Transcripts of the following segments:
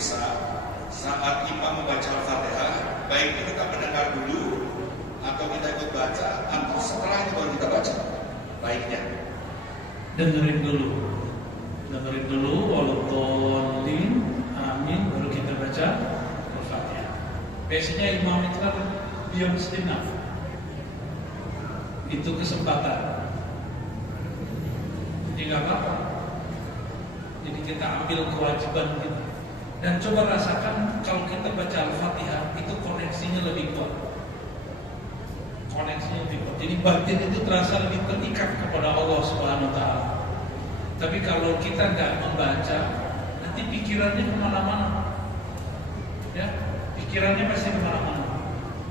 pemirsa, saat imam membaca Al-Fatihah, baiknya kita mendengar dulu atau kita ikut baca, atau setelah itu baru kita baca. Baiknya dengerin dulu walaupun amin, baru kita baca Al-Fatihah. Biasanya imam itu kan diam sejenak, itu kesempatan, jadi nggak apa-apa. Jadi kita ambil kewajiban kita dan coba rasakan kalau kita baca Al-Fatihah itu koneksinya lebih kuat. Jadi batin itu terasa lebih terikat kepada Allah Subhanahu Wa Taala. Tapi kalau kita nggak membaca, nanti pikirannya kemana-mana. Ya, pikirannya pasti kemana-mana.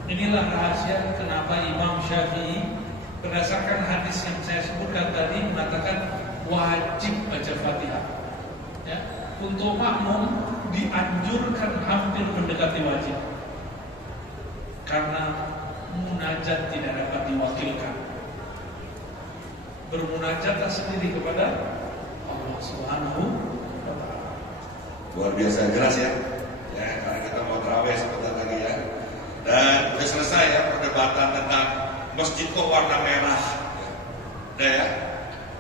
Inilah rahasia kenapa Imam Syafi'i berdasarkan hadis yang saya sebutkan tadi mengatakan wajib baca Fatihah. Ya, untuk makmum dianjurkan hampir mendekati wajib, karena munajat tidak dapat diwakilkan. Bermunajatlah sendiri kepada Allah Subhanahu wa Ta'ala. luar biasa jelas ya. Ya, karena kita mau tarawih sebentar lagi ya. Dan sudah selesai ya perdebatan tentang masjid kok warna merah. Ya,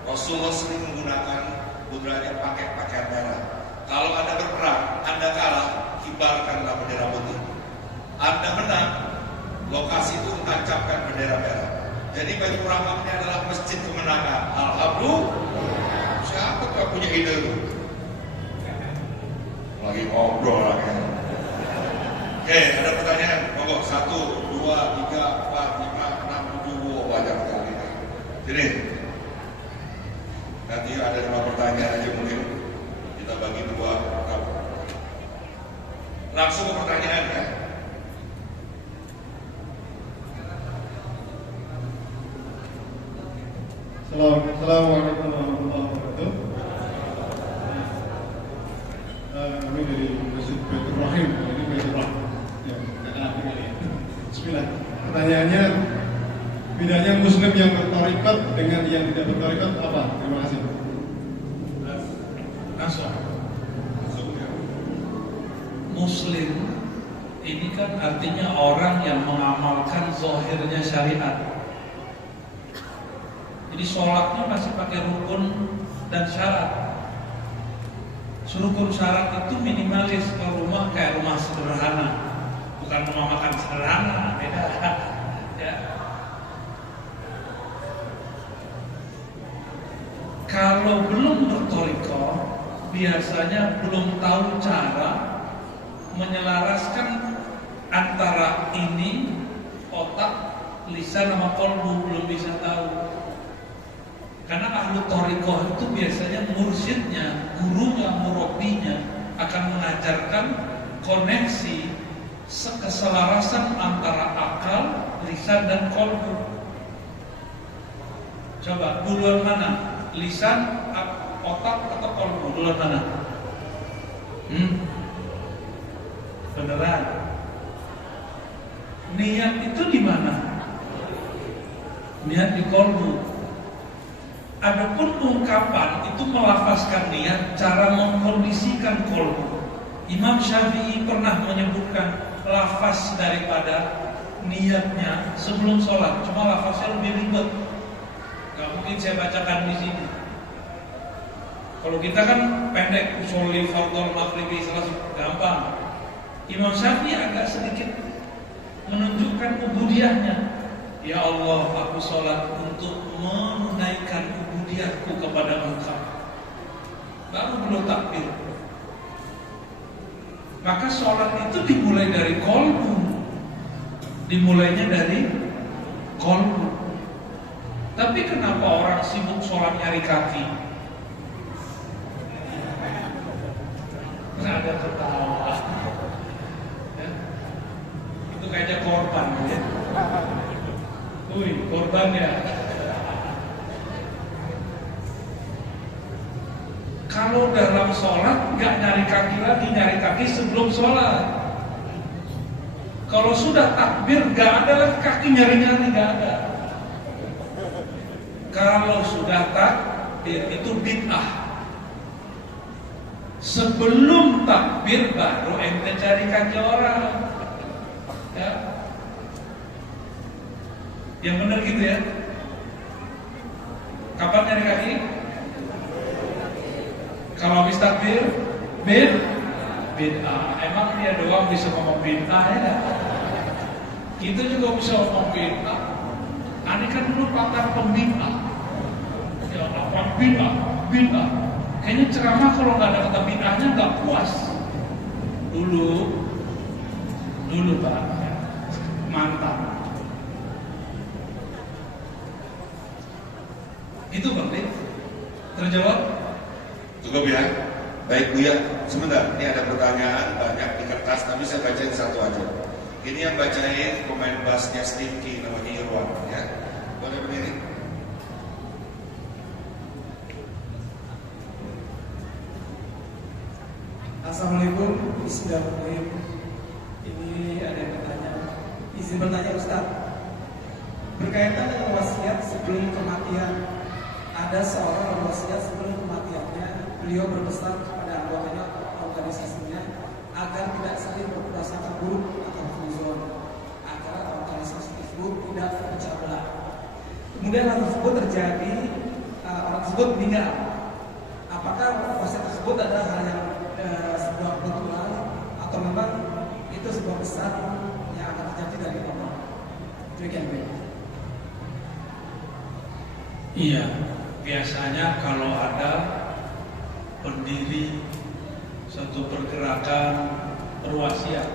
Rasulullah sering menggunakan putranya pakai pakaian merah. Kalau Anda berperang, Anda kalah, kibarkanlah bendera putih. Anda menang, lokasi itu tancapkan bendera merah. Jadi bagi Muhammad ini adalah masjid kemenangan. Alhamdulillah. Siapa tuh punya ide itu? Lagi ngobrol lagi. Oke, ada pertanyaan. Monggo 1, 2, 3, 4, 5, 6, 7, banyak sekali. Sini. Nanti ada 5 pertanyaan aja mungkin kita bagi 2. Langsung ke pertanyaan ya. Assalamualaikum warahmatullahi wabarakatuh. Kami dari Masjid Baitur Rahim. Ini Baitur Rahim. Ya, bismillah. Pertanyaannya, bedanya Muslim yang bertarekat dengan yang tidak bertarekat apa? Terima kasih. Langsung. Muslim ini kan artinya orang yang mengamalkan zahirnya syariat. Jadi sholatnya masih pakai rukun dan syarat. Rukun syarat itu minimalis. Kalau rumah kayak rumah sederhana, bukan rumah makan sederhana, beda. Ya. Kalau belum berthariqah, biasanya belum tahu cara menyelaraskan antara ini otak, lisan sama qalbu, belum bisa tahu. Karena ahlu thariqah itu biasanya mursyidnya, gurunya, murabinya akan mengajarkan koneksi keselarasan antara akal, lisan dan qalbu. Coba duluan mana? Lisan, otak atau qalbu? Duluan mana? Beneran? Niat itu di mana? Niat di qalbu. Adapun ungkapan itu melafazkan niat, cara mengkondisikan qalbu. Imam Syafi'i pernah menyebutkan lafaz daripada niatnya sebelum sholat, cuma lafaznya lebih ribet. Gak mungkin saya bacakan di sini. Kalau kita kan pendek, usolli fardhol maghribi selesai, gampang. Imam Syafi'i agak sedikit menunjukkan ubudiyahnya. Ya Allah, aku sholat untuk menunaikan ubudiyahku kepada Engkau. Baru belum takbir. Maka sholat itu dimulai dari qalbu. Dimulainya dari qalbu. Tapi kenapa orang sibuk sholat nyari kaki? Nggak ada ketawa. Ya. Itu kayaknya korban ya. Korban ya. Kalau dalam sholat nggak nyari kaki lagi, nyari kaki sebelum sholat. Kalau sudah takbir nggak ada lagi kaki nyari-nyari, nggak ada. Kalau sudah takbir itu bid'ah. Sebelum takbir takbir baru ente cari kaki orang. Ya. Yang benar gitu ya. Kapan nyari kaki? Kalau habis takbir, bid'ah. Emang dia doang bisa ngomong bid'ah ya? Kita juga bisa ngomong bid'ah. Ini kan dulu pakar pembid'ah. Ya apa bid'ah? Kayaknya ceramah kalau nggak ada kata bid'ahnya nggak puas. Dulu Pak, mantap. Itu Bang Lid. Terjawab? Cukup ya. Baik Buya, sebentar. Ini ada pertanyaan banyak di kertas, tapi saya bacain satu aja. Ini yang bacain pemain bassnya Stinky, namanya Irwan ya. Boleh berdiri? Assalamualaikum, bismillahirrahmanirrahim. Ini ada yang bertanya. Izin bertanya Ustaz. Berkaitan dengan wasiat sebelum kematian, ada seorang berwasiat sebelum kematiannya, beliau berpesan kepada anggotanya atau organisasinya agar tidak saling berprasangka buruk atau huzon, agar organisasi tersebut tidak terpecah belah. Kemudian hal tersebut terjadi, orang tersebut meninggal. Apakah wasiat tersebut adalah hal yang sebuah kebetulan atau memang itu sebuah pesan yang akan terjadi dari Allah? Demikian. Iya, biasanya kalau ada pendiri suatu pergerakan berwasiat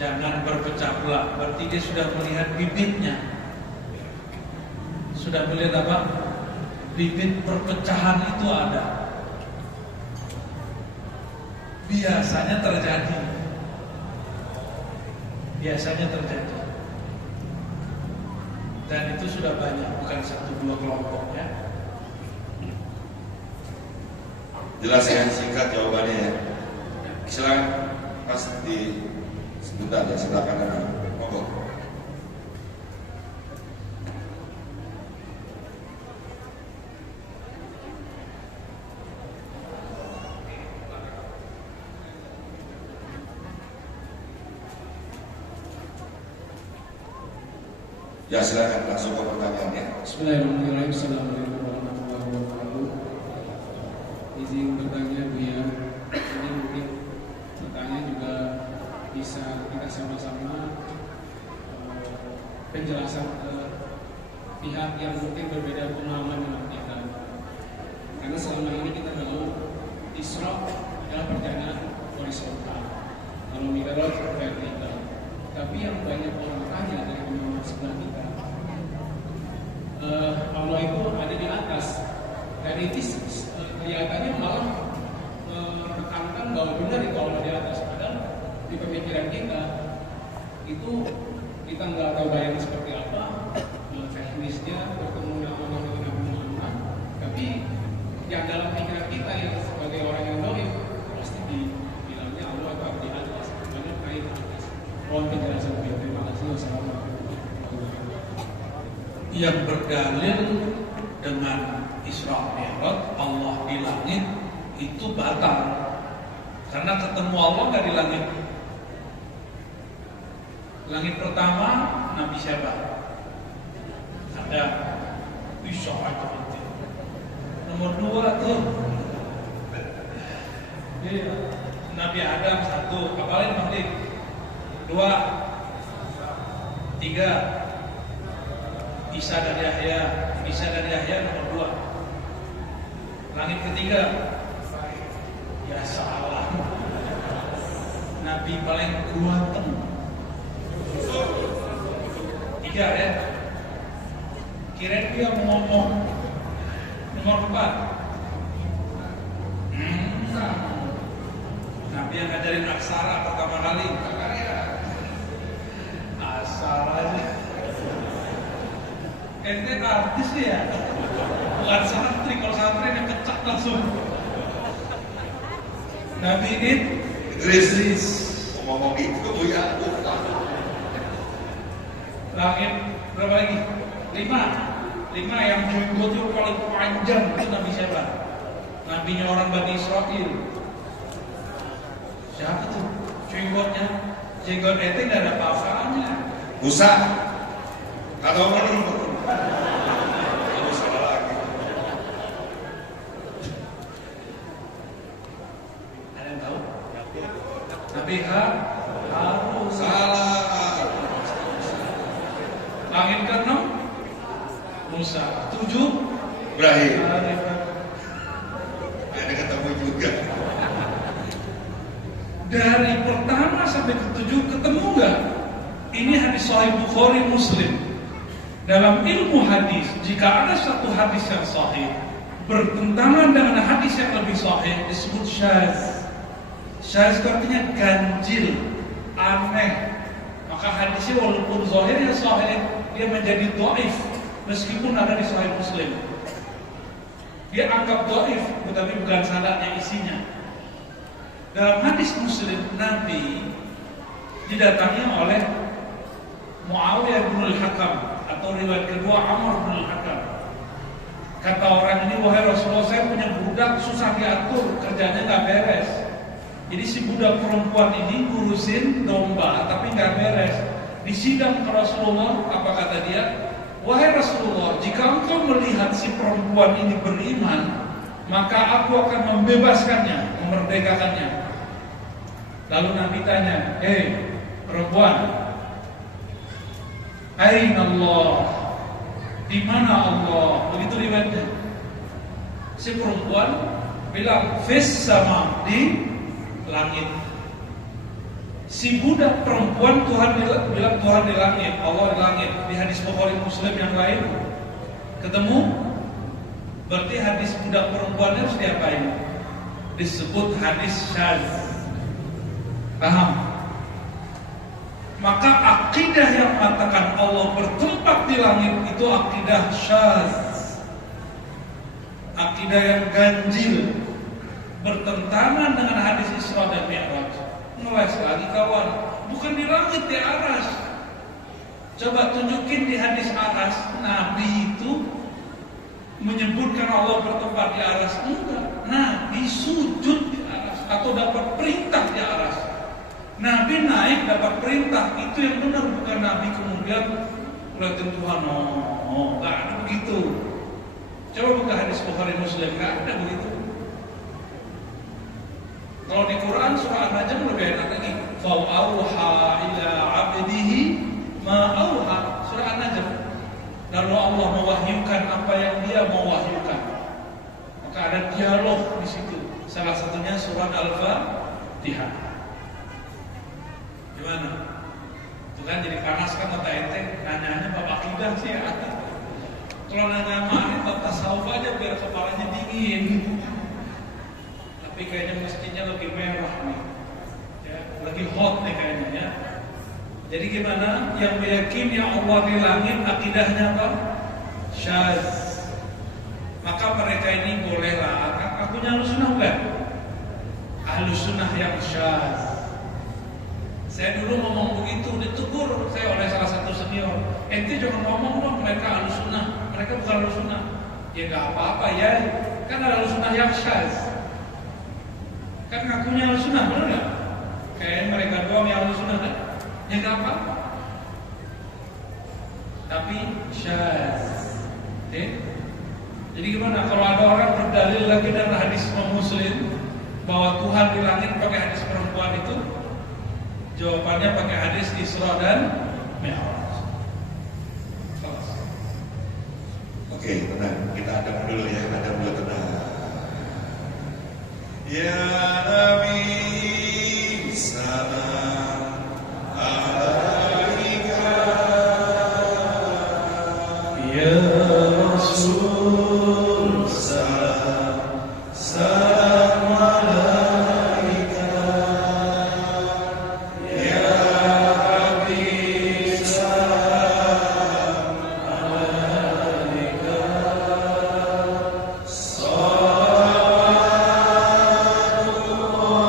jangan berpecah belah, berarti dia sudah melihat bibitnya. Sudah melihat apa? Bibit perpecahan itu ada. Biasanya terjadi. Dan itu sudah banyak, bukan 1-2 kelompok ya. Jelas ya, singkat jawabannya ya. Silakan Mas di sebentar ya, silakan dengan monggo. Ya silakan langsung ke pertanyaannya. Bismillahirrahmanirrahim. Assalamualaikum warahmatullahi wabarakatuh. Izin bertanya Buya, ini mungkin pertanyaan juga bisa kita sama-sama penjelasan ke pihak yang mungkin berbeda pemahaman dengan kita. Karena selama ini kita tahu Isra adalah perjalanan horizontal, kalau Mi'raj vertikal. Tapi yang banyak orang tanya dari pemahaman sebelah kita, Allah itu ada di atas, dan itu kelihatannya malah menekankan bahwa benar itu Allah di atas. Padahal di pemikiran kita itu kita nggak tahu bayang seperti apa teknisnya bertemu dengan Allah dengan Nabi Muhammad, tapi yang dalam pikiran kita yang sebagai orang yang dolim pasti dibilangnya Allah itu ada di atas, banyak naik atas. Mohon penjelasan beliau. Terima kasih. Wassalamualaikum. Yang berdalil dengan Isra Mi'raj Allah di langit itu batal, karena ketemu Allah nggak di langit. Langit pertama Nabi siapa? Ada Isa itu. Nomor 2 tuh Nabi Adam 1, apalagi Nabi 2, 3 Isa dan Yahya nomor 2. Langit ketiga ya salah, Nabi paling kuat 3 ya. Kirain dia mau ngomong nomor 4. Nabi yang ngajarin aksara pertama kali, asal aja. Ente artis ya, bukan santri. Kalau santri yang kecak langsung. Nabi Idris. Ngomong gitu Buya. Langit berapa lagi? 5 yang jenggot paling panjang itu Nabi siapa? Nabinya orang Bani Israel. Siapa tuh? Jenggotnya? Jenggot itu nggak ada apa-apanya. Musa atau Harun? Kamu salah lagi. Ada yang tahu? Nabi Harun. Salah. Langit ke-6 Musa. 7 Ibrahim. Ada ketemu juga. Dari pertama sampai ke-7 ketemu nggak? Ini hadis Sahih Bukhari Muslim. Dalam ilmu hadis, jika ada satu hadis yang sahih bertentangan dengan hadis yang lebih sahih, disebut syaz. Syaz itu artinya ganjil, aneh. Maka hadisnya walaupun zahirnya sahih, dia menjadi dhaif meskipun ada di Sahih Muslim. Dia anggap dhaif, tetapi bukan sanadnya, isinya. Dalam hadis Muslim, Nabi didatangi oleh Muawiyah bin al-Hakam, atau riwayat kedua Amr bin al-Hakam. Kata orang ini, wahai Rasulullah, saya punya budak susah diatur, kerjanya nggak beres. Jadi si budak perempuan ini ngurusin domba, tapi nggak beres. Di sidang ke Rasulullah, apa kata dia? Wahai Rasulullah, jika engkau melihat si perempuan ini beriman, maka aku akan membebaskannya, memerdekakannya. Lalu Nabi tanya, perempuan, Aina Allah, di mana Allah? Begitu riwayatnya. Si perempuan bilang, fis sama, di langit. Si budak perempuan Tuhan bilang Tuhan di langit, Allah di langit. Di hadis Bukhari Muslim yang lain ketemu, berarti hadis budak perempuannya harus diapain? Disebut hadis syaz. Paham? Maka akidah yang mengatakan Allah bertempat di langit itu akidah syaz, akidah yang ganjil, bertentangan dengan hadis Isra dan Mi'raj. Ngeles lagi kawan, bukan di langit, di aras. Coba tunjukin di hadis aras, Nabi itu menyebutkan Allah bertempat di aras. Enggak, Nabi sujud di aras atau dapat perintah di aras. Nabi naik dapat perintah, itu yang benar, bukan Nabi kemudian ngeliatin Tuhan. Nggak ada begitu. Coba buka hadis Bukhari Muslim, nggak ada begitu. Kalau di Quran surah An-Najm lebih enak lagi. Fa'auha ila 'abdihi ma auha. Surah An-Najm. Lalu Allah mewahyukan apa yang Dia mau wahyukan. Maka ada dialog di situ. Salah satunya surah Al-Fatihah. Gimana? Itu kan jadi panas kan kata ente, nanya-nanya bab akidah sih ya. Kalau nanya ma'rifat bab tasawuf aja biar kepalanya dingin. Tapi kayaknya masjidnya lebih merah nih, ya, lagi hot nih kayaknya ya. Jadi gimana? Yang meyakini Allah di langit akidahnya apa? Syaz. Maka mereka ini bolehlah. Akunya Ahlus Sunnah bukan? Ahlus Sunnah yang syaz. Saya dulu ngomong begitu, ditegur saya oleh salah satu senior. Ente jangan ngomong dong mereka Ahlus Sunnah, mereka bukan Ahlus Sunnah. Ya nggak apa-apa ya, kan ada Ahlus Sunnah yang syaz. Kan ngakunya Ahlus Sunnah, benar nggak? Kayak mereka doang yang Ahlus Sunnah kan? Ya nggak apa-apa. Tapi syaz. Jadi gimana kalau ada orang berdalil lagi dari hadis Muslim bahwa Tuhan di langit pakai hadis perempuan itu? Jawabannya pakai hadis Isra dan Mi'raj. Oke, tenang. Kita adab dulu ya, adab dulu tenang. Ya Nabi salam alaika, ya Rasul salam salam alaika, ya Habib salam alaika. Salawatullah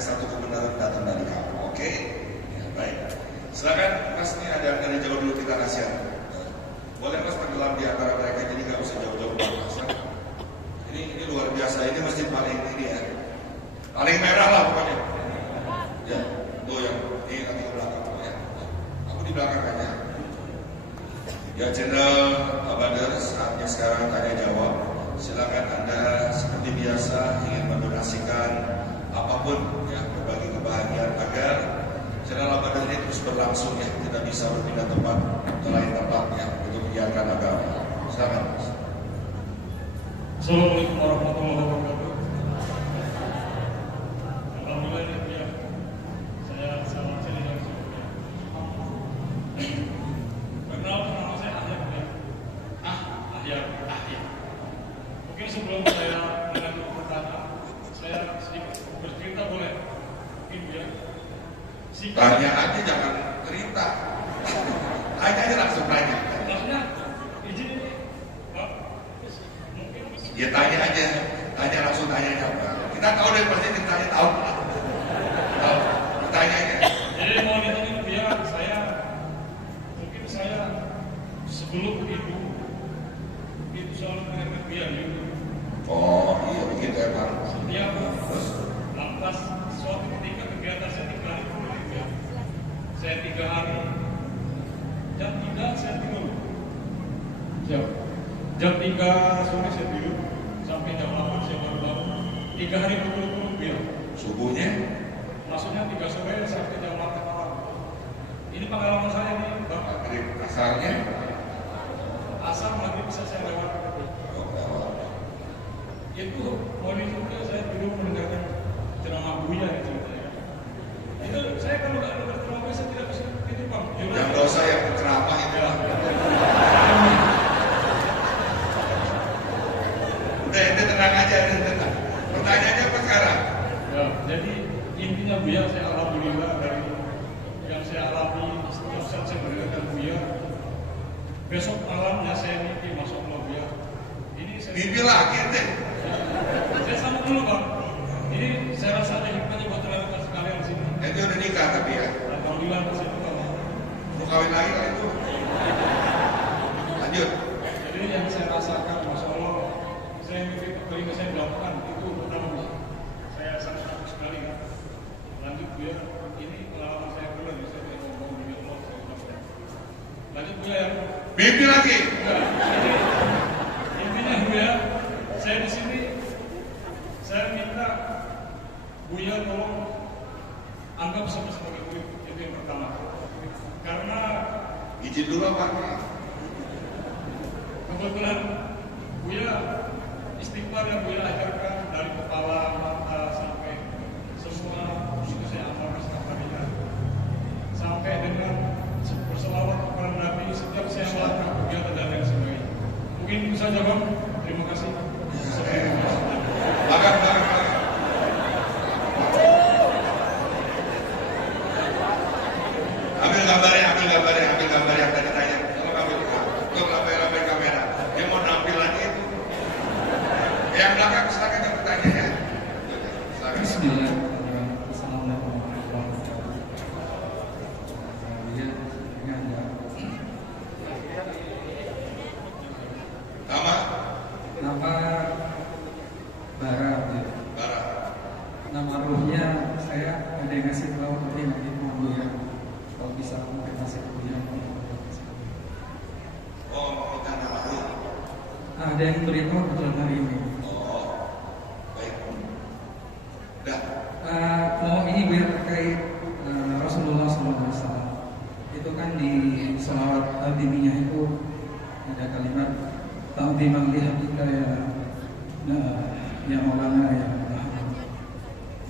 hanya satu kebenaran datang dari kamu. Oke? Ya, baik. Silakan Mas, ini ada yang dari jauh dulu kita nasihat. Boleh Mas tenggelam di antara mereka, jadi nggak usah jauh-jauh Mas. Ini luar biasa, ini masjid paling ini ya, paling merah lah pokoknya. Ya, tuh yang ini nanti ke belakang ya. Aku di belakang aja. Ya, channel Abadar, saatnya sekarang tanya jawab. Silakan Anda seperti biasa ingin mendonasikan apapun ya, berbagi kebahagiaan agar channel Abadar ini terus berlangsung ya, tidak bisa berpindah tempat ke lain tempat ya, untuk menyiarkan agama. Silakan. Assalamualaikum warahmatullahi wabarakatuh. Alhamdulillah ya, saya salam sini dari Surabaya. Perkenalkan nama saya Ahyar ya. Ahyar. Mungkin sebelum saya mengambil pertanyaan, saya sedikit bercerita boleh? Mungkin ya. Tanya aja jangan cerita. Tanya aja langsung tanya. Maksudnya izin ini, Pak. Ya tanya aja, tanya langsung tanya apa. Kita tahu dari pasti ditanya tahu. Tahu, tanya aja. Jadi mau ditanya dia, mungkin saya sebelum itu selalu mendengar dia gitu. Oh iya begitu emang. Setiap lantas suatu ketika kegiatan saya 3 hari pulang ya. Saya 3 hari jam 3 saya tidur. Jam 3 sore saya tidur sampai jam 8 saya baru bangun. 3 hari berturut-turut ya. Subuhnya Maksudnya 3 sore sampai jam 8 malam. Ini pengalaman saya nih, Bang. maghrib kasarnya. Asal maghrib bisa saya lewat. Itu hari juga saya tidur mendengarkan ceramah Buya itu. Itu saya kalau nggak dengar ceramah saya tidak bisa tidur, Bang. Yang dosa yang ceramah itu. Udah itu tenang aja, tenang. Pertanyaannya apa sekarang? Ya, jadi intinya Buya saya alhamdulillah dari yang saya alami setiap saat saya mendengarkan Buya. Besok malamnya saya mimpi, masuk Allah Buya. Ini saya Mimpi lagi deh. Saya sama dulu, Bang. Ini saya rasa ada hikmahnya buat teman-teman sekalian di sini. Itu udah nikah tapi ya. Alhamdulillah masih juga, Bang. Mau kawin lagi kali itu. Lanjut. Jadi yang saya rasakan, Masya Allah, saya mimpi kelima saya melakukan itu pertama, saya sangat takut sekali. Lanjut Buya, ini pengalaman saya benar, saya tidak ngomong demi Allah. Lanjut Buya ya. Mimpi lagi. Jadi intinya Buya, saya di sini, saya minta Buya tolong anggap saya sebagai murid, itu yang pertama. Karena Izin dulu apa? kebetulan Buya istighfar yang Buya ajarkan dari kepala, mata sampai semua itu saya amalkan setiap harinya. Sampai dengan berselawat kepada Nabi setiap saya melakukan kegiatan dan lain sebagainya. Mungkin itu saja, Bang. Terima kasih. Makan. Ambil gambar yang tadi tanya. Tolong ambil, tolong ambil kamera. Dia mau nampil lagi itu. Yang belakang silakan yang bertanya ya. Silakan. Bismillahirrahmanirrahim. Assalamualaikum warahmatullahi wabarakatuh. Ya, ini ada Nama nama Bara, ya. Bara. Nama ruhnya saya ada yang ngasih tahu tapi nanti mau ya. Kalau bisa mungkin kasih tahu ya. Oh, mau minta nama lu. Ada yang beritahu kebetulan hari ini. Oh, baik. Dah. Mau ini biar terkait Rasulullah SAW. Itu kan di sholawat Al-Diniyah itu ada kalimat ta'ziman lihabika ya Maulana ya Muhammad.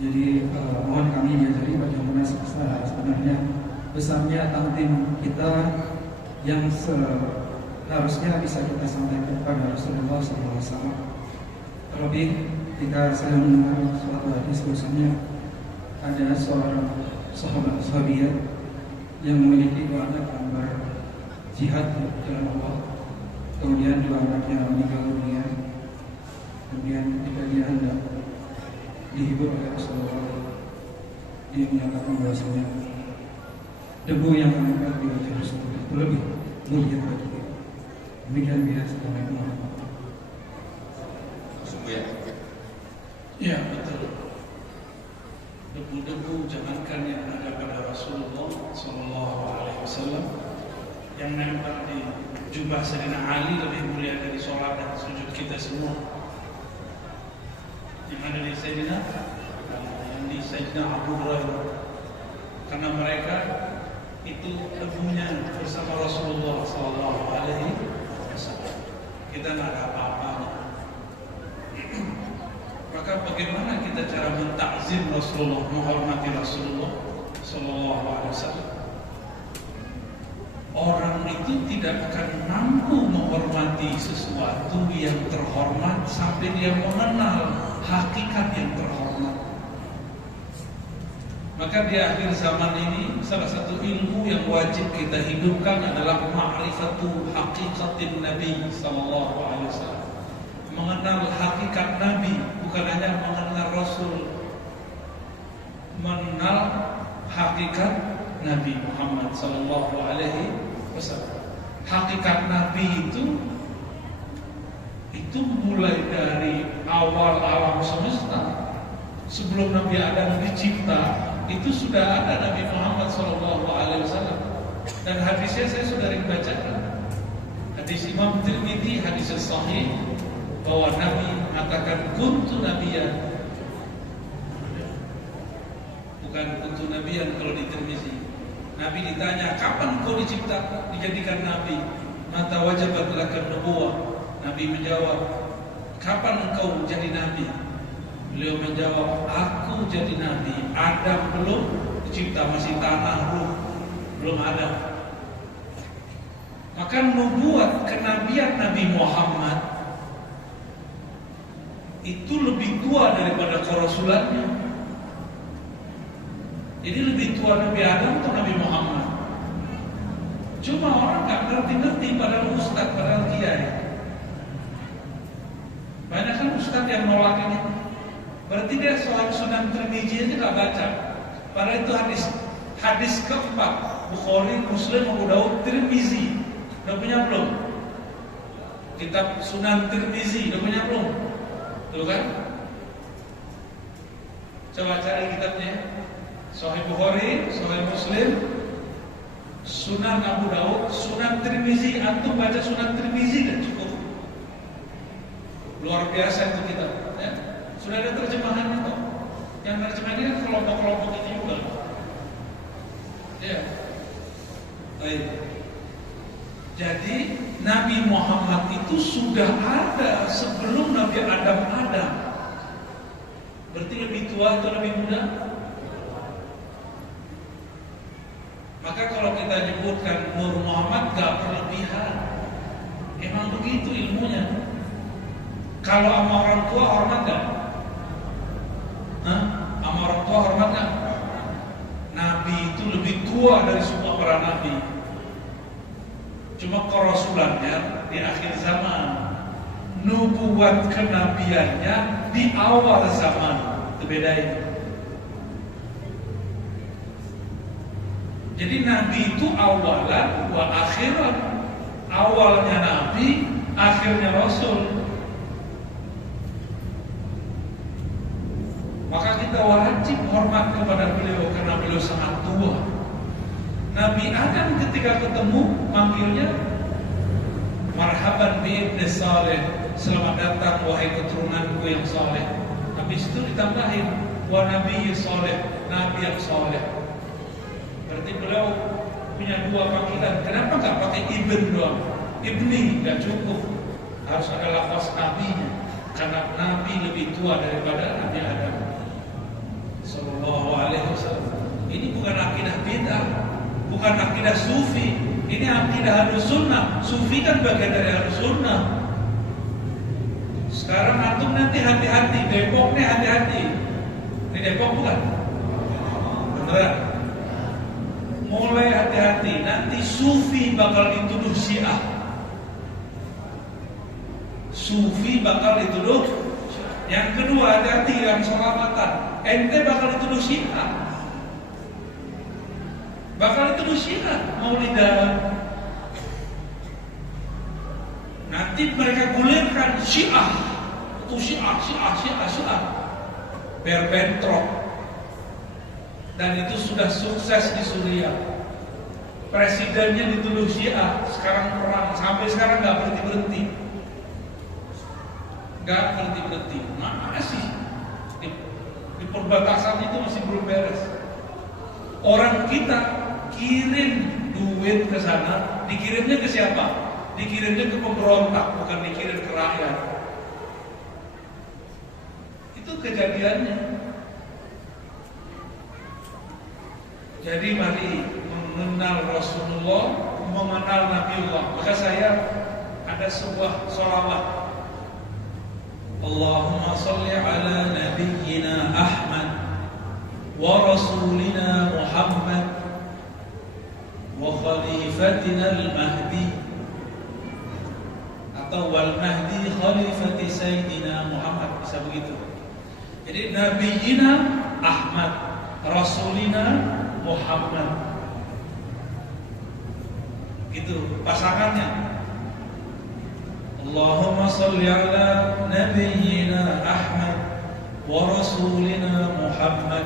Jadi mohon kami diajari bagaimana sebenarnya besarnya ta'zim kita yang seharusnya bisa kita sampaikan kepada Rasulullah SAW. Terlebih ketika saya mendengar suatu hadis bahwasanya ada seorang sahabat yang memiliki 2 anak yang berjihad di jalan Allah. Kemudian 2 anaknya meninggal dunia. Kemudian ketika dia hendak dihibur oleh Rasulullah, dia menyatakan bahwasanya debu yang menempel di wajah Rasulullah itu lebih mulia bagi dia. Demikian dia. Assalamualaikum warahmatullahi wabarakatuh. Sungguh ya. Ya betul. Debu-debu jangankan yang ada pada Rasulullah SAW, yang nempel di jubah Sayyidina Ali lebih mulia dari sholat dan sujud kita semua. Yang ada di Sayyidina, yang di Sayyidina Abu Hurairah, karena mereka itu debunya bersama Rasulullah SAW. Kita nggak ada apa-apanya. Maka bagaimana kita cara mentakzim Rasulullah, menghormati Rasulullah Sallallahu Alaihi Wasallam? Orang itu tidak akan mampu menghormati sesuatu yang terhormat sampai dia mengenal hakikat yang terhormat. Maka di akhir zaman ini salah satu ilmu yang wajib kita hidupkan adalah ma'rifatu haqiqatin Nabi Sallallahu Alaihi Wasallam. Mengenal hakikat Nabi, bukan hanya mengenal Rasul, mengenal hakikat Nabi Muhammad Sallallahu Alaihi Wasallam. Hakikat Nabi itu mulai dari awal alam semesta, sebelum Nabi Adam dicipta, itu sudah ada Nabi Muhammad Sallallahu Alaihi Wasallam. Dan hadisnya saya sudah bacakan. Hadis Imam Tirmidzi, hadis sahih, bahwa Nabi mengatakan kuntu nabiyan, bukan kuntu nabiyan kalau di Tirmizi. Nabi ditanya, kapan kau dijadikan nabi? Mata wajabat lakan nubuwah. Nabi menjawab, kapan engkau jadi nabi? Beliau menjawab, aku jadi nabi, Adam belum dicipta, masih tanah, ruh belum ada. Maka nubuat kenabian Nabi Muhammad itu lebih tua daripada kerasulannya. Jadi lebih tua Nabi Adam atau Nabi Muhammad. Cuma orang nggak ngerti-ngerti, padahal ustaz, padahal kiai. Banyak kan ustaz yang nolak ini. Berarti dia soal Sunan Tirmizi aja nggak baca. Padahal itu hadis keempat, Bukhari, Muslim, Abu Daud, Tirmizi. Udah punya belum? Kitab Sunan Tirmizi udah punya belum? Tuh kan? Coba cari kitabnya. Sahih Bukhari, Sahih Muslim, Sunan Abu Daud, Sunan Tirmizi. Antum baca Sunan Tirmizi dan cukup. Luar biasa itu kitab. Ya? Sudah ada terjemahannya tuh. Yang terjemahannya kan kelompok-kelompok ini juga. Ya. Baik. Jadi Nabi Muhammad itu sudah ada sebelum Nabi Adam ada. Berarti lebih tua atau lebih muda? Maka kalau kita nyebutkan Nur Muhammad gak berlebihan. Emang begitu ilmunya. Kalau sama orang tua hormat gak? Sama orang tua hormat gak? Nabi itu lebih tua dari semua para nabi. Cuma kerasulannya di akhir zaman, nubuat kenabiannya di awal zaman. Itu bedain. Jadi Nabi itu awalan wa akhiran. Awalnya Nabi, akhirnya Rasul. Maka kita wajib hormat kepada beliau karena beliau sangat tua. Nabi Adam ketika ketemu manggilnya marhaban bi ibni saleh, selamat datang wahai keturunanku yang saleh. Habis itu ditambahin wa nabi saleh, nabi yang saleh. Berarti beliau punya dua panggilan. Kenapa enggak pakai ibn doang? Ibni enggak cukup. Harus ada lafaz nabinya. Karena nabi lebih tua daripada Nabi Adam Sallallahu Alaihi Wasallam. Ini bukan akidah bid'ah, bukan akidah sufi. Ini akidah Ahlus Sunnah. Sufi kan bagian dari Ahlus Sunnah. Sekarang antum nanti hati-hati, Depok nih hati-hati. Ini Depok bukan? Beneran? Mulai hati-hati, nanti sufi bakal dituduh Syiah. Sufi bakal dituduh. Yang kedua, hati-hati yang selamatan. Ente bakal dituduh Syiah. bakal dituduh Syiah Maulidan. Nanti mereka gulirkan Syiah, itu Syiah, biar bentrok. Dan itu sudah sukses di Suriah. Presidennya dituduh Syiah, sekarang perang, sampai sekarang nggak berhenti. Masih di perbatasan itu masih belum beres. Orang kita kirim duit ke sana, dikirimnya ke siapa? Dikirimnya ke pemberontak, bukan dikirim ke rakyat. Itu kejadiannya. Jadi mari mengenal Rasulullah, mengenal Nabiullah. Maka saya ada sebuah sholawat. Allahumma salli ala nabiyyina Ahmad wa rasulina Muhammad wa khalifatina al-Mahdi, atau wal Mahdi khalifati Sayyidina Muhammad, bisa begitu. Jadi nabiyyina Ahmad, rasulina Muhammad, gitu pasangannya. Allahumma salli ala nabiyyina Ahmad wa rasulina Muhammad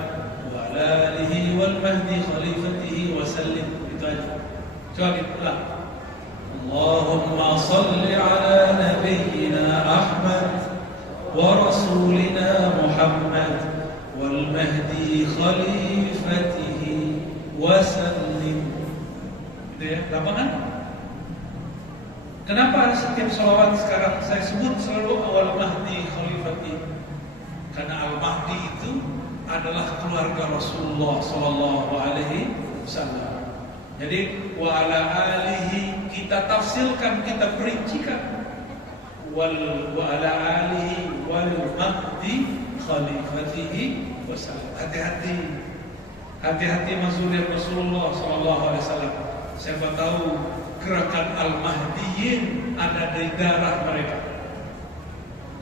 wa ala alihi wal mahdi khalifatihi wa sallim. Itu aja. Coba diulang. Allahumma salli ala nabiyyina Ahmad wa rasulina Muhammad wal mahdi khalifatihi wa sallim. Itu ya, gampang kan? Kenapa setiap sholawat sekarang saya sebut selalu awal Mahdi Khalifati? Karena Al-Mahdi itu adalah keluarga Rasulullah Sallallahu Alaihi Wasallam. Jadi wa ala alihi kita tafsirkan, kita perincikan wa ala alihi wal Mahdi Khalifatihi wasallam. Hati-hati mazuriat Rasulullah Sallallahu Alaihi Wasallam. Siapa tahu gerakan Al-Mahdiyin ada di darah mereka.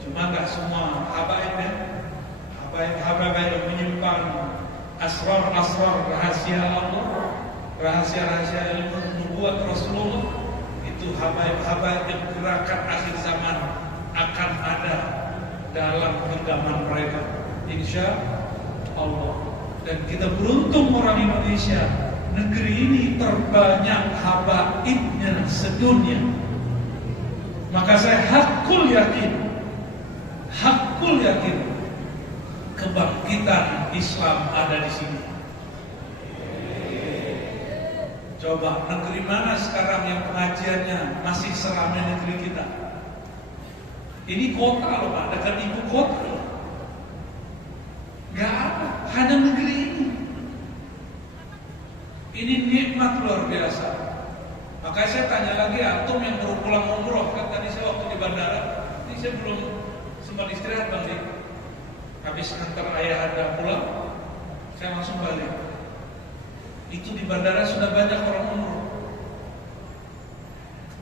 Cuma nggak semua habaib yang menyimpan asrar rahasia Allah, rahasia ilmu nubuat Rasulullah, itu habaib yang gerakan akhir zaman akan ada dalam genggaman mereka, insya Allah. Dan kita beruntung orang Indonesia, negeri ini terbanyak habaibnya sedunia. Maka saya hakul yakin kebangkitan Islam ada di sini. Coba negeri mana sekarang yang pengajiannya masih seramai negeri kita? Ini kota loh Pak, dekat ibu kota loh. Gak ada, hanya negeri ini. Ini nikmat luar biasa. Makanya saya tanya lagi, antum yang baru pulang umroh, kan tadi saya waktu di bandara, ini saya belum sempat istirahat Bang Dik. Habis antar ayah anda pulang, saya langsung balik. Itu di bandara sudah banyak orang umroh.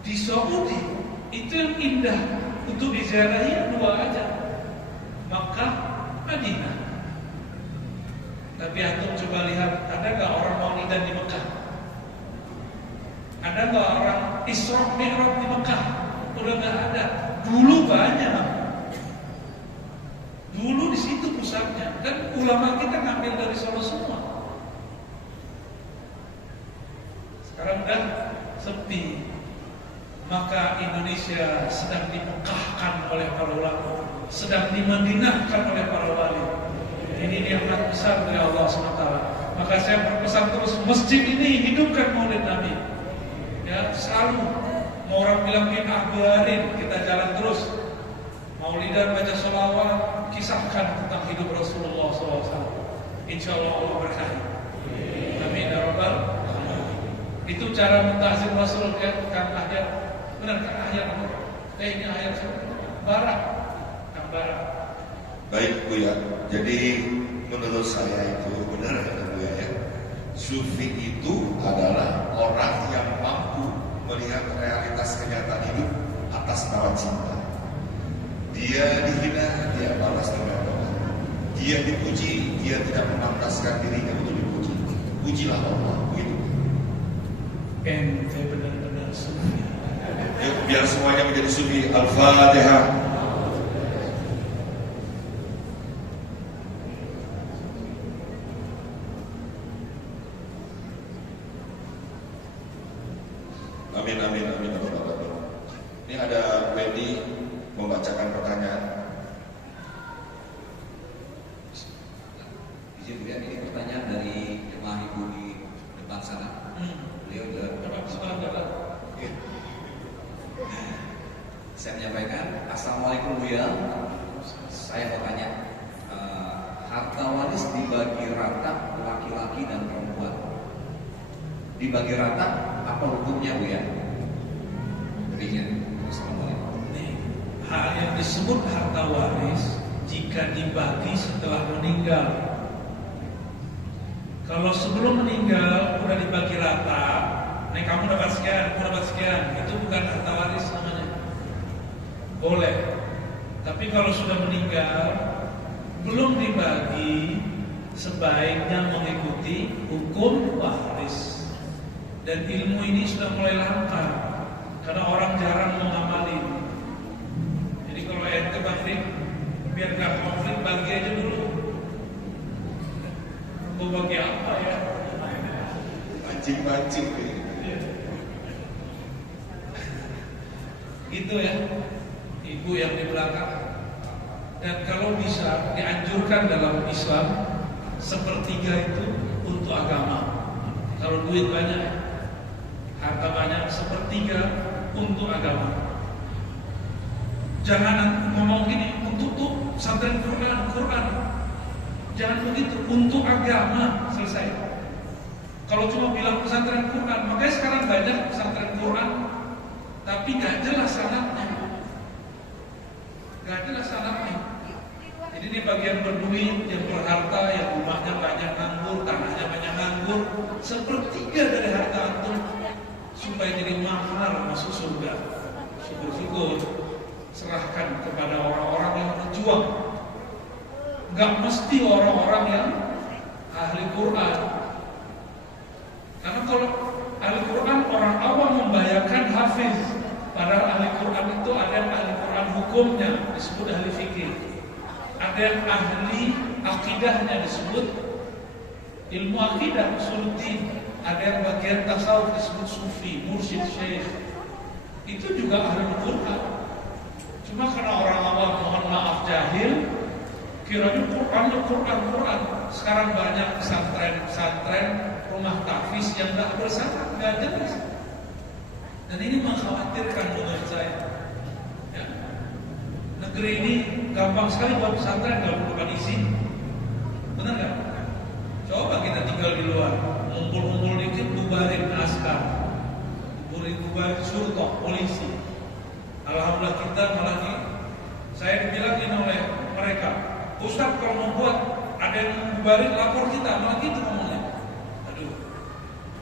Di Saudi itu yang indah untuk diziarahi dua aja, Makkah, Madinah. Tapi antum coba lihat, ada nggak orang Maulidan di Mekah? Ada nggak orang Isra Mi'raj di Mekah? Udah nggak ada. Dulu banyak. Dulu di situ pusatnya. Dan ulama kita ngambil dari Solo semua. Sekarang udah sepi. Maka Indonesia sedang dimekahkan oleh para ulama, sedang dimadinahkan oleh para wali. Ini nikmat besar dari Allah SWT. Maka saya berpesan terus, masjid ini hidupkan maulid Nabi. Ya, selalu. Mau orang bilang biarin, kita jalan terus. Maulidan, baca sholawat, kisahkan tentang hidup Rasulullah SAW. Insya Allah Allah berkahi. Amin ya Rabbal alamin. Itu cara mentahzim Rasul ya, Kang Ahyar. Benar Kang Ahyar? Ini Ahyar Barak, Kang Barak. Baik Bu ya, jadi menurut saya itu benar kata Bu ya, sufi itu adalah orang yang mampu melihat realitas kenyataan hidup atas nama cinta. Dia dihina, dia balas dengan doa. Dia dipuji, dia tidak memantaskan dirinya untuk dipuji. Pujilah Allah, begitu. Ente benar-benar sufi. Yuk, biar semuanya menjadi sufi. Al-Fatihah. Amin, amin, amin. Ini ada Wendy membacakan pertanyaan. Izin ya, ini pertanyaan dari jemaah ibu di depan sana. Beliau saya menyampaikan, Assalamualaikum Buya. Saya mau tanya, harta waris dibagi rata laki-laki dan perempuan. Dibagi rata apa hukumnya Buya? Demikian. Assalamualaikum. Hal yang disebut harta waris jika dibagi setelah meninggal. Kalau sebelum meninggal udah dibagi rata, nih kamu dapat sekian, kamu dapat sekian, itu bukan harta waris namanya. Boleh. Tapi kalau sudah meninggal belum dibagi, sebaiknya mengikuti hukum waris. Dan ilmu ini sudah mulai langka karena orang jarang mengamali. Jadi kalau ente bagi, biar gak konflik, bagi aja dulu. Mau bagi apa ya? Mancing-mancing. Itu ya, ibu yang di belakang. Dan kalau bisa dianjurkan dalam Islam, sepertiga itu untuk agama. Kalau duit banyak, harta banyak, sepertiga untuk agama. Jangan ngomong gini, untuk pesantren Quran. Jangan begitu, untuk agama, selesai. Kalau cuma bilang pesantren Quran, makanya sekarang banyak pesantren Quran, tapi gak jelas syaratnya. Jadi ini bagian berduit, yang berharta, yang rumahnya banyak nganggur, tanahnya banyak nganggur, sepertiga dari harta antum supaya jadi mahar masuk surga. Syukur-syukur serahkan kepada orang-orang yang berjuang. Gak mesti orang-orang yang ahli Quran. Karena kalau ahli Quran, orang awam membayangkan hafiz. Padahal ahli Quran itu ada yang ahli Quran hukumnya, disebut ahli fikih. Ada yang ahli akidahnya, disebut ilmu akidah, usuluddin. Ada yang bagian tasawuf, disebut sufi, mursyid, syekh. Itu juga ahli Quran. Cuma karena orang awam, mohon maaf, jahil, kiranya Quran. Sekarang banyak pesantren, rumah tahfiz yang gak bersyarat, gak jelas. Dan ini mengkhawatirkan menurut saya. Ya. Negeri ini gampang sekali buat pesantren kalau bukan izin. Benar gak? Coba kita tinggal di luar, ngumpul-ngumpul dikit, bubarin askar, bubarin surga, polisi. Alhamdulillah kita malah saya dibilangin oleh mereka, Ustaz kalau mau buat ada yang membubarin, lapor kita, malah gitu ngomongnya. Aduh,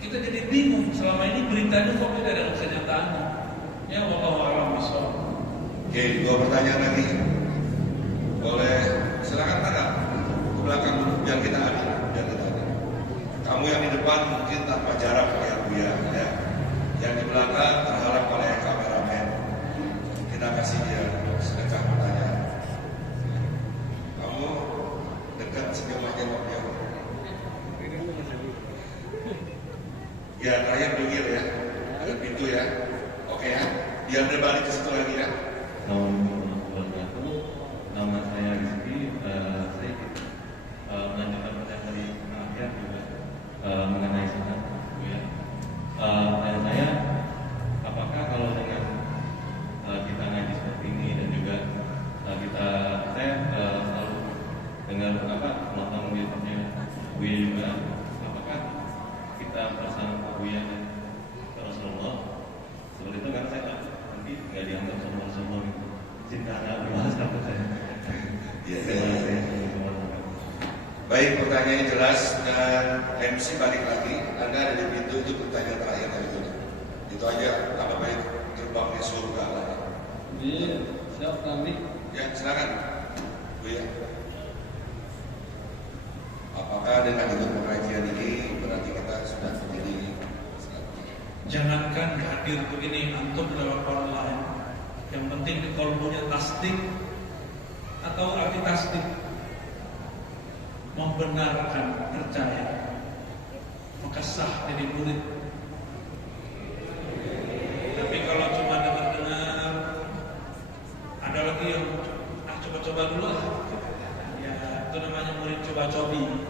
kita jadi bingung. Selama ini beritanya kok beda dengan kenyataannya. Ya wallahu a'lam bishawab. Oke, 2 pertanyaan lagi. Boleh silakan tangkap ke belakang dulu biar kita adil. Kamu yang di depan mungkin tanpa jarak ya Buya, ya. Yang di belakang terharap oleh kameramen. Kita kasih dia sedekah pertanyaan. Kamu dekat senyum aja ya. Ya, terakhir pinggir ya. Ada pintu ya. Oke ya. Biar dia balik ke situ lagi ya. Nama saya Rizky. Saya melanjutkan pertanyaan dari akhir juga mengenai salat, ya. Tanya saya, apakah kalau dengan kita ngaji seperti ini dan juga saya selalu dengar nonton videonya Buya juga, apakah kita bersama Buya dan Rasulullah seperti itu? Karena saya nanti nggak dianggap sombong itu cinta Nabi Muhammad saya. Ya, baik, pertanyaannya jelas dan MC balik lagi. Anda ada di pintu, itu pertanyaan terakhir dari itu. Itu aja, tambah baik gerbangnya surga lah. Iya, siap kami. Ya, silakan Buya. Apakah dengan ikut pengajian ini berarti kita sudah menjadi Jangankan hadir begini antum lewat online, yang penting di kolbunya tasdik atau arti tasdik, membenarkan, percaya, maka sah jadi murid. Tapi kalau cuma dengar-dengar, ada lagi yang coba-coba dulu lah, ya itu namanya murid coba-cobi.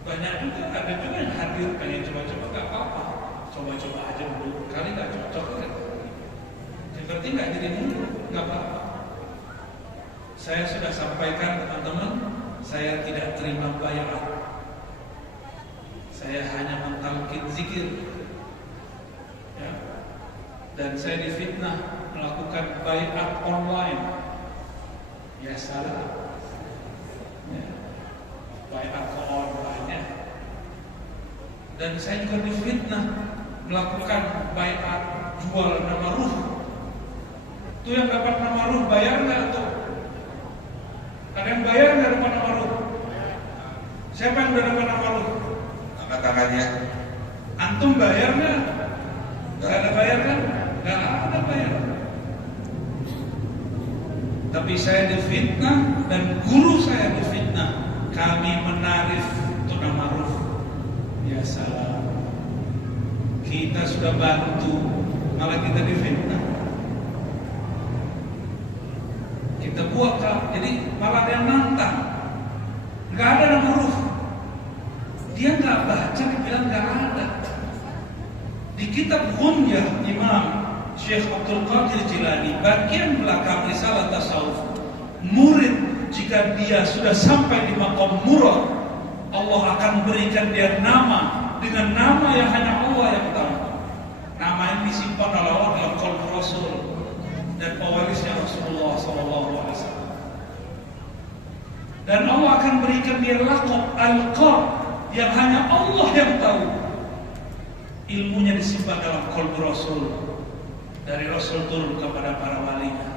Banyak juga, ada juga yang hadir pengen coba-coba, gak apa-apa, coba-coba aja dulu, kali gak cocok kan, yang penting gak jadi murid, gak apa-apa. Saya sudah sampaikan teman-teman, saya tidak terima bayar, saya hanya mentalkin zikir, ya. Dan saya difitnah melakukan bayat online, ya salah, ya. Bayat ke online, ya. Dan saya juga difitnah melakukan bayat jual nama ruh. Itu yang dapat nama ruh bayar nggak tuh? Ada yang bayar nggak dapat nama ruh? Siapa yang udah dapat nama ruh? Angkat tangannya. Antum bayar nggak? Nggak ada bayar kan? Nggak ada bayar. Tapi saya difitnah dan guru saya difitnah. Kami menarif itu nama ruh. Ya salah. Kita sudah bantu, malah kita difitnah. Kita buat kak, jadi malah dia nantang. Nggak ada nama ruh. Dia nggak baca, dibilang nggak ada. Di kitab Ghunyah Imam Syekh Abdul Qadir Jilani, bagian belakang risalah tasawuf, murid jika dia sudah sampai di maqam murad, Allah akan berikan dia nama dengan nama yang hanya Allah yang tahu. Nama ini disimpan oleh Allah dalam qalb Rasul dan pewarisnya Rasulullah SAW. Dan Allah akan berikan dia laqab Al-Qab yang hanya Allah yang tahu. Ilmunya disimpan dalam qalb Rasul, dari Rasul turun kepada para walinya.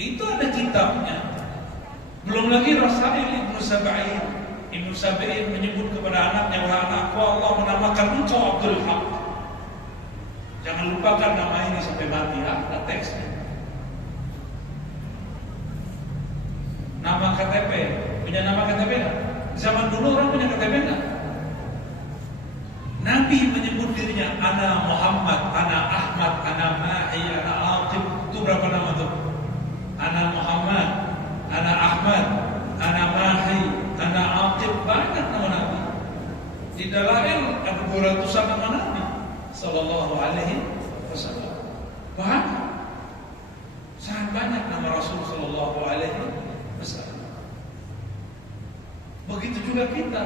Itu ada kitabnya. Belum lagi Rasail Ibnu Sab'in. Ibnu Sab'in menyebut kepada anaknya, wahai anakku, Allah menamakan engkau Abdul Haq. Jangan lupakan nama ini sampai mati, ada teksnya. Nama KTP, punya nama KTP enggak? Zaman dulu orang punya KTP enggak? Nabi menyebut dirinya, ana Muhammad, ana Ahmad, ana Mahi, ana Aqib. Itu berapa nama tuh? Ana Muhammad, ana Ahmad, ana Mahi, ana Aqib. Banyak nama Nabi. Di Dalail ada 200-an nama Nabi Sallallahu Alaihi Wasallam. Banyak, sangat banyak nama Rasul Sallallahu Alaihi Wasallam. Begitu juga kita.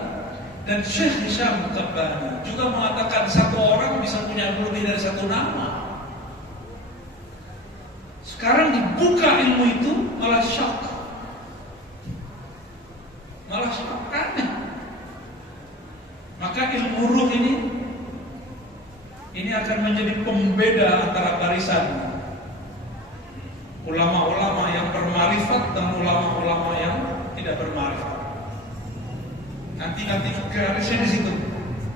Dan Syekh Hisham Tabbani juga mengatakan satu orang bisa punya lebih dari satu nama. Sekarang dibuka ilmu itu malah syok, aneh. Maka ilmu ruh ini akan menjadi pembeda antara barisan ulama-ulama yang bermarifat dan ulama-ulama yang tidak bermarifat. Nanti garisnya di situ,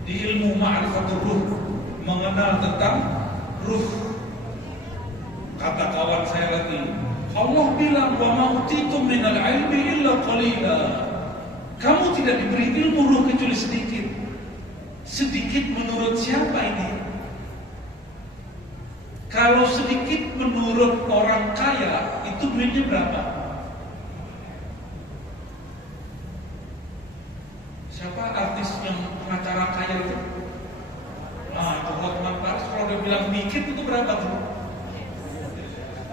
di ilmu ma'rifatul ruh, mengenal tentang ruh. Kata kawan saya lagi, Allah bilang, wa ma'utitum minal ilmi illa qalila. Kamu tidak diberi ilmu ruh kecuali sedikit. Sedikit menurut siapa ini? Kalau sedikit menurut orang kaya, itu duitnya berapa? Siapa artis yang pengacara kaya itu? Nah, itu Hotman Paris, kalau dia bilang dikit itu berapa tuh?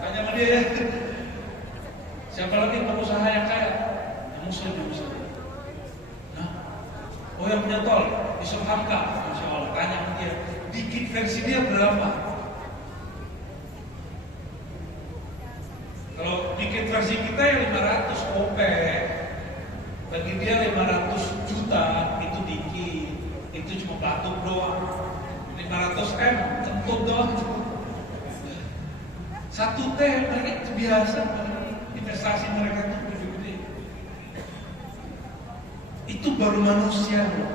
Tanya sama dia ya. Siapa lagi pengusaha yang kaya? Yang muslim. Nah, oh yang punya tol, Yusuf Hamka, Masya Allah, tanya sama dia. Dikit versi dia berapa? Kalau dikit versi kita ya 500 kopek. Bagi dia 500 juta itu dikit, itu cuma batuk doang. 500 M kentut doang. Satu T mereka biasa, investasi mereka itu gede-gede. Itu baru manusia loh.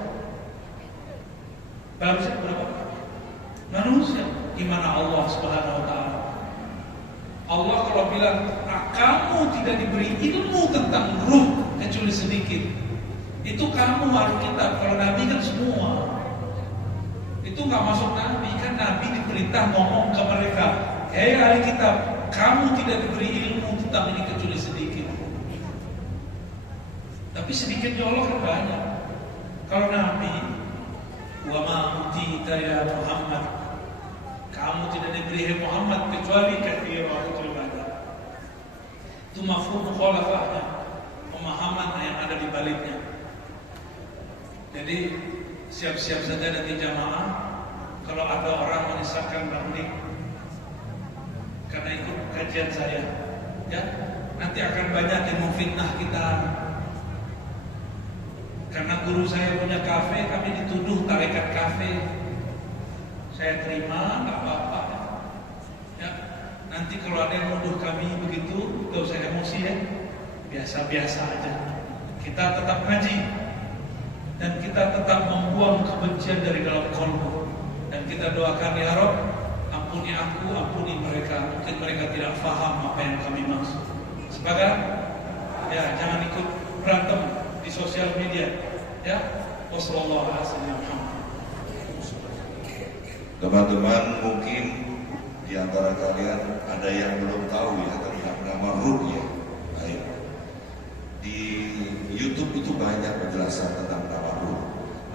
Manusia berapa? Manusia. Gimana Allah Subhanahu wa Ta'ala? Allah kalau bilang, kamu tidak diberi ilmu tentang ruh kecuali sedikit. Itu kamu Alkitab. Kalau Nabi kan semua. Itu nggak masuk Nabi, kan Nabi diperintah ngomong ke mereka, hei ahli kitab, kamu tidak diberi ilmu tentang ini kecuali sedikit. Tapi sedikitnya Allah kan banyak. Kalau Nabi, wa ma utita ya Muhammad, kamu tidak diberi Muhammad kecuali katsiratul badar. Itu mafhum mukhalafahnya, pemahaman yang ada di baliknya. Jadi siap-siap saja nanti jamaah kalau ada orang menyesatkan Bangdik karena ikut kajian saya, ya nanti akan banyak yang memfitnah kita. Karena guru saya punya kafe, kami dituduh tarekat kafe. Saya terima, nggak apa-apa. Ya, nanti kalau ada yang menuduh kami begitu, gak usah emosi ya, biasa-biasa aja. Kita tetap ngaji dan kita tetap membuang kebencian dari dalam kolbu. Dan kita doakan ya Rob, ampuni aku, ampuni mereka. Mungkin mereka tidak paham apa yang kami maksud. Sebagai ya jangan ikut berantem di sosial media. Ya, wassalamualaikum. Teman-teman, mungkin di antara kalian ada yang belum tahu ya tentang nama ruh ya. Baik. Di YouTube itu banyak penjelasan tentang nama ruh.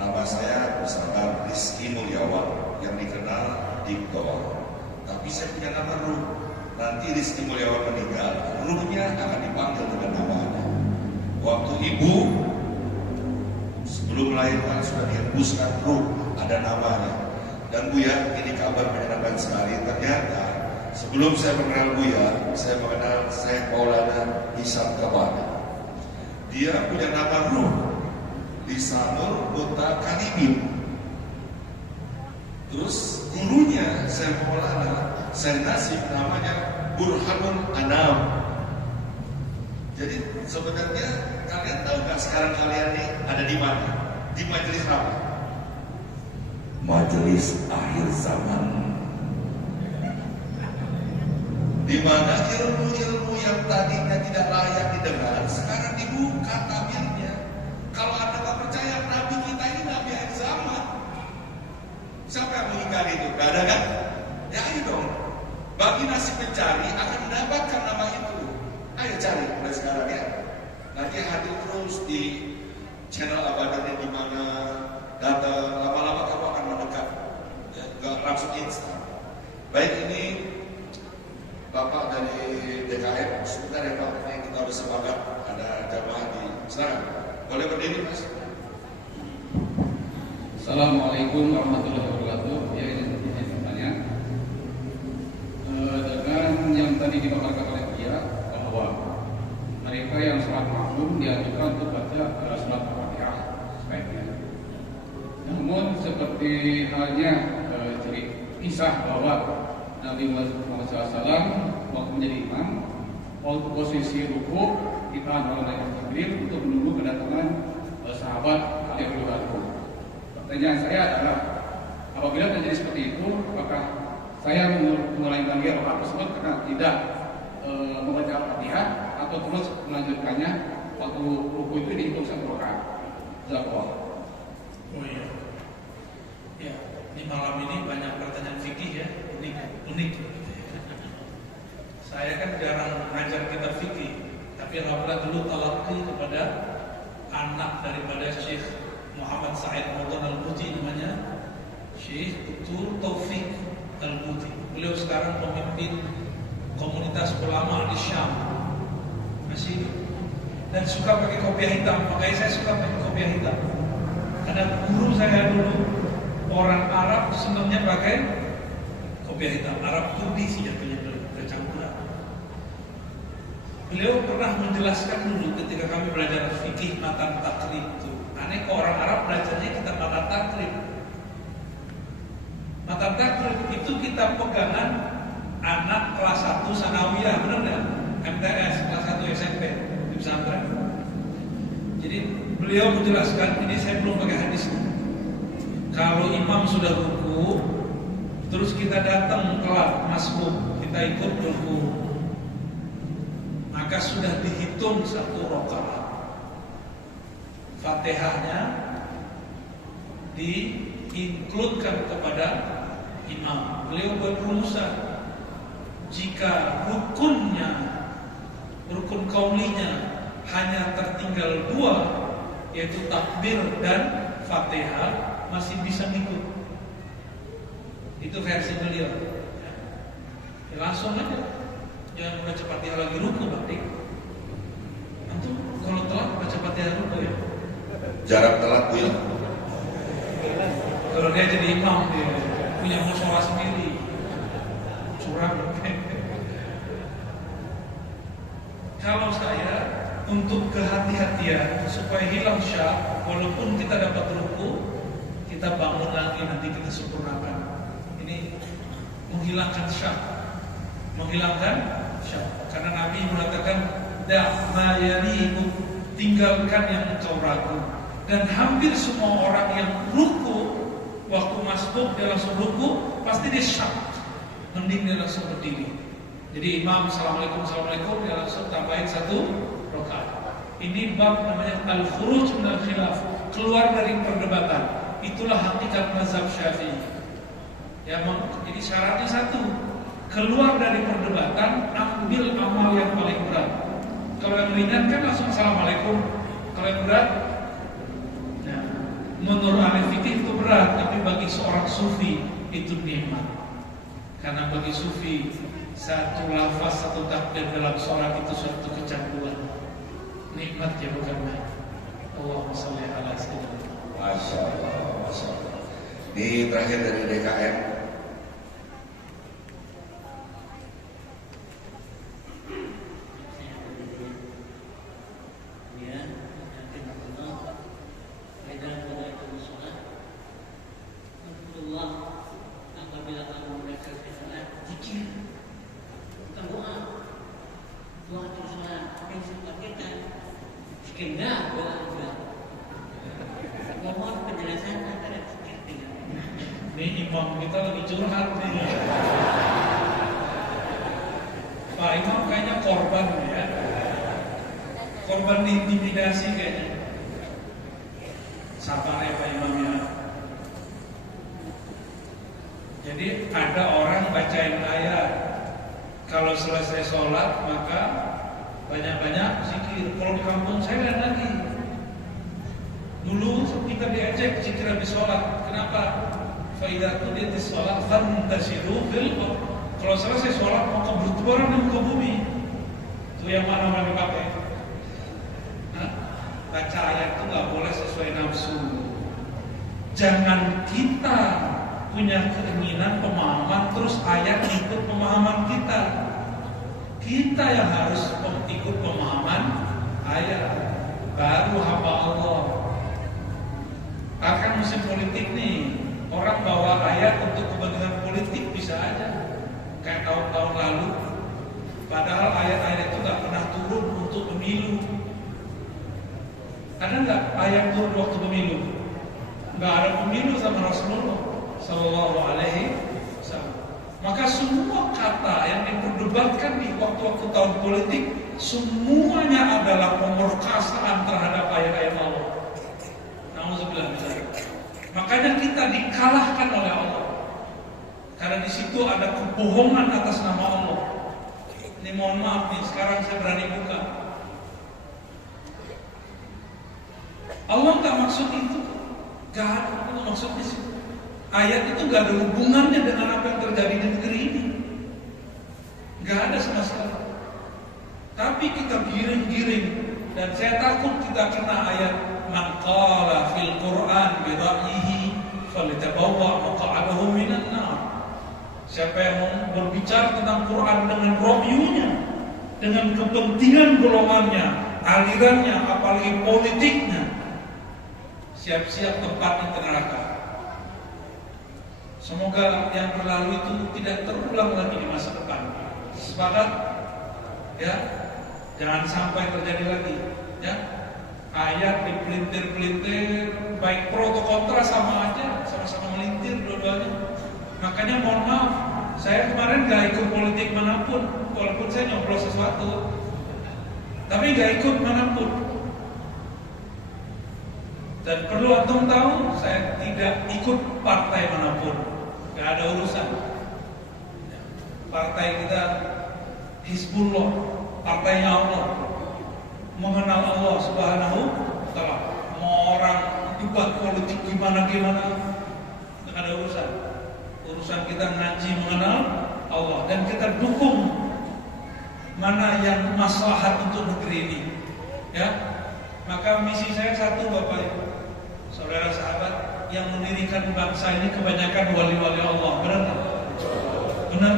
Nama saya misalkan Rizky Mulyawan yang dikenal Diktor. Tapi saya punya nama ruh. Nanti Rizky Mulyawan meninggal, ruhnya akan dipanggil dengan namanya. Waktu ibu sebelum melahirkan sudah dihembuskan ruh, ada namanya. Dan Buya, ini kabar menyenangkan sekali. Ternyata sebelum saya mengenal Buya, saya mengenal Syekh Maulana Hisam Kabana. Dia punya nama ruh di Sanur Kota Kanibin. Terus gurunya Syekh Maulana Syekh Nasib namanya Burhanul Anam. Jadi sebenarnya kalian tahu nggak sekarang kalian nih ada di mana? Di majelis apa? Majelis akhir zaman. Di mana ilmu-ilmu yang tadinya tidak layak didengar sekarang dibuka tabirnya. Kalau Anda nggak percaya Nabi kita ini Nabi akhir zaman, siapa yang mengingkari itu? Gak ada kan? Ya ayo dong. Bagi nasib pencari akan mendapatkan nama itu. Ayo cari mulai sekarang ya. Nanti hadir terus di channel Abadan di mana datang lama-lama kamu akan mendekat. Ya, gak langsung instan. Baik, ini Bapak dari DKM, sebentar ya Pak, ini kita harus semangat. Ada jamaah di sana. Boleh berdiri Mas? Assalamualaikum warahmatullahi wabarakatuh. Ya, ini pertanyaan. Dengan yang tadi dipaparkan oleh dia bahwa mereka yang sholat makmum dianjurkan untuk baca surat Al-Fatihah sebaiknya. Namun seperti halnya kisah bahwa Nabi Muhammad SAW waktu menjadi imam, waktu posisi rukuk ditahan oleh malaikat Jibril untuk menunggu kedatangan sahabat Ali bin Abi Thalib. Pertanyaan saya adalah, apabila terjadi seperti itu, apakah saya mengulangi lagi rakaat tersebut karena tidak membaca Al-Fatihah atau terus melanjutkannya waktu rukuk itu dihitung satu rakaat? Jazakallah. Oh iya. Ya, ini malam ini banyak pertanyaan fikih ya, unik. Saya kan jarang mengajar kitab fikih, tapi alhamdulillah dulu talaqi kepada anak daripada Syekh Muhammad Said Maulana Al-Buti, namanya Syekh Dr. Taufik Al-Buti. Beliau sekarang pemimpin komunitas ulama di Syam, masih dan suka pakai kopiah hitam. Makanya saya suka pakai kopiah hitam. Ada guru saya dulu orang Arab senangnya pakai kopiah hitam. Arab Kurdi sih jatuhnya dulu, campuran. Beliau pernah menjelaskan dulu ketika kami belajar fikih matan takrib itu. Aneh kok orang Arab belajarnya kitab matan takrib. Matan takrib itu kitab pegangan anak kelas 1 sanawiyah, benar nggak? MTS kelas 1 SMP di pesantren. Jadi beliau menjelaskan, ini saya belum pakai hadisnya. Kalau imam sudah ruku, terus kita datang telat masbuk, kita ikut ruku, maka sudah dihitung 1 rakaat. Fatihahnya diinkludkan kepada imam. Beliau berrumusan, jika rukun kaulinya hanya tertinggal 2, yaitu takbir dan Fatihah, masih bisa ngikut. Itu versi beliau. Ya, langsung aja, jangan baca Fatihah lagi ruku berarti. Antum kalau telat baca Fatihah ruku ya. Jarang telat Bu ya. Kalau dia jadi imam, dia punya musola sendiri, curang. Kalau saya untuk kehati-hatian supaya hilang syak, walaupun kita dapat ruku, kita bangun lagi, nanti kita sempurnakan. Ini menghilangkan syak, karena Nabi mengatakan ma yaribu, tinggalkan yang engkau ragu. Dan hampir semua orang yang ruku, waktu masbuk dia langsung ruku, pasti dia syak, mending dia langsung berdiri. Jadi imam assalamualaikum, dia langsung tambahin 1 rakaat. Ini bab namanya al-khuruj minal khilaf, keluar dari perdebatan. Itulah hakikat mazhab Syafi'i. Ya, jadi syaratnya 1, keluar dari perdebatan, ambil amal yang paling berat. Kalau yang ringan kan langsung assalamualaikum. Kalau yang berat, nah, menurut ahli fikih itu berat, tapi bagi seorang sufi itu nikmat. Karena bagi sufi, 1 lafaz, 1 takbir dalam sholat itu suatu kecanduan. Nikmat ya, bukan main. Allahumma sholli ala sayyidina. Masya Allah, Masya Allah. Ini terakhir dari DKM. Ini imam kita lagi curhat nih. Pak Imam kayaknya korban ya. Korban diintimidasi kayaknya. Sabar ya Pak Imam ya. Jadi ada orang bacain ayat, kalau selesai sholat maka banyak-banyak zikir. Kalau di kampung saya ada lagi. Dulu kita diajak zikir habis sholat. Kenapa? Faidah qudiyatis sholat fantashiru fil ardh. Kalau selesai sholat maka bertebaran di muka bumi. Itu yang mana dipakai? Baca ayat itu nggak boleh sesuai nafsu. Jangan kita punya keinginan pemahaman terus ayat ikut pemahaman kita. Kita yang harus ikut pemahaman ayat, baru hamba Allah. Akan musim politik nih, orang bawa ayat untuk kepentingan politik bisa aja, kayak tahun-tahun lalu. Padahal ayat-ayat itu nggak pernah turun untuk pemilu. Ada nggak ayat turun waktu pemilu? Nggak ada pemilu sama Rasulullah Sallallahu Alaihi Wasallam. Maka semua kata yang diperdebatkan di waktu-waktu tahun politik, semuanya adalah pemurkasaan terhadap ayat-ayat Allah. Makanya kita dikalahkan oleh Allah, karena di situ ada kebohongan atas nama Allah. Ini mohon maaf nih, sekarang saya berani buka. Allah nggak maksud itu, nggak ada maksud di situ. Ayat itu nggak ada hubungannya dengan apa yang terjadi di negeri ini, nggak ada sama sekali. Tapi kita giring-giring, dan saya takut kita kena ayat man qala fil Quran bi ra'yihi falyatabawwa maq'adahu minan nar. Siapa yang berbicara tentang Quran dengan rakyunya, dengan kepentingan golongannya, alirannya, apalagi politiknya, siap-siap tempatnya di neraka. Semoga yang berlalu itu tidak terulang lagi di masa depan. Sepakat? Ya, jangan sampai terjadi lagi. Ya, ayat dipelintir-pelintir, baik pro atau kontra sama aja, sama sama-sama melintir dua-duanya. Makanya mohon maaf, saya kemarin gak ikut politik manapun, walaupun saya nyoblos sesuatu, tapi gak ikut manapun. Dan perlu antum tahu, saya tidak ikut partai manapun, gak ada urusan. Partai kita Hizbullah, partainya Allah, mengenal Allah Subhanahu wa Ta'ala. Mau orang debat politik gimana, gak ada urusan. Urusan kita ngaji mengenal Allah, dan kita dukung mana yang maslahat untuk negeri ini. Ya, maka misi saya satu, Bapak Ibu, saudara sahabat, yang mendirikan bangsa ini kebanyakan wali-wali Allah. Benar? Benar.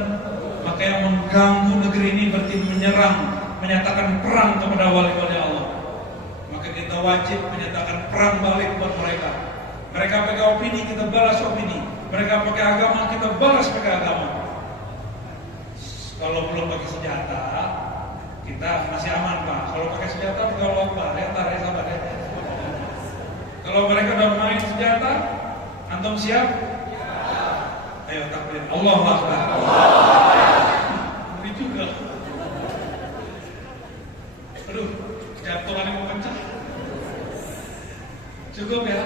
Maka yang mengganggu negeri ini berarti menyerang, menyatakan perang kepada wali-wali Allah. Maka kita wajib menyatakan perang balik buat mereka. Mereka pakai opini, kita balas opini. Mereka pakai agama, kita balas pakai agama. Kalau belum pakai senjata, kita masih aman, Pak. Kalau pakai senjata, kalau Pak, ya sabar ya. Kalau mereka udah main senjata, antum siap? Ayo takbir. Allahu Akbar. Ngeri juga. Aduh, jantungannya mau pecah. Cukup ya.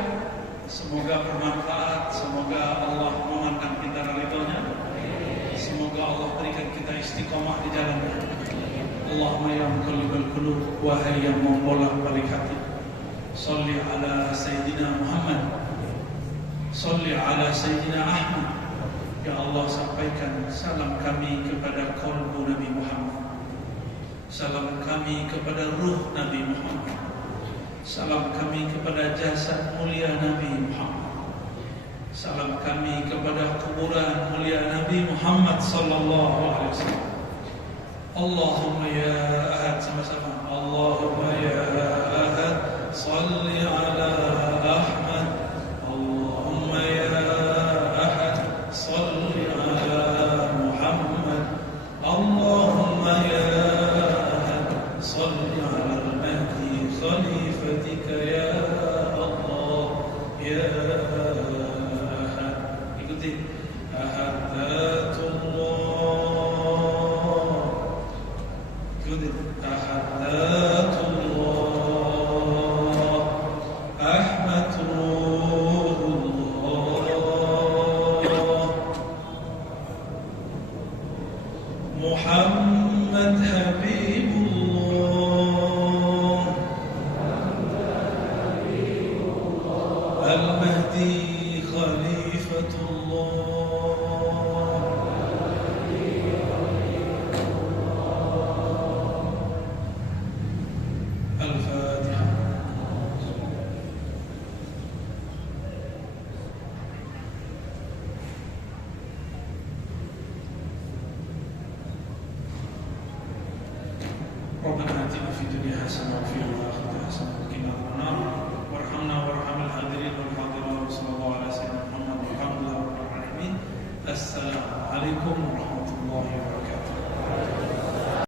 Semoga bermanfaat. Semoga Allah memandang kita ridhonya. Semoga Allah berikan kita istiqomah di jalannya. Allahumma ya muqallibal qulub, wahai yang membolak-balik hati, shalli ala sayyidina Muhammad, shalli ala sayyidina Ahmad. Ya Allah, sampaikan salam kami kepada qalbu Nabi Muhammad, salam kami kepada ruh Nabi Muhammad, salam kami kepada jasad mulia Nabi Muhammad, salam kami kepada kuburan mulia Nabi Muhammad sallallahu alaihi wasallam. Allahumma ya ahad, sama-sama. Allahumma ya ahad, salli ala Ahmad. Allahumma ya ahad, salli ala Muhammad. Allahumma ya ahad, salli ala al-Mahdi khalifatika ya Allah ya ahad. Ikuti. Ahadatullah. Muhammad Habibullah, Al-Mahdi Khalifatullah. Al-Fatiha. ربنا آتنا في الدنيا حسنة وفي الآخرة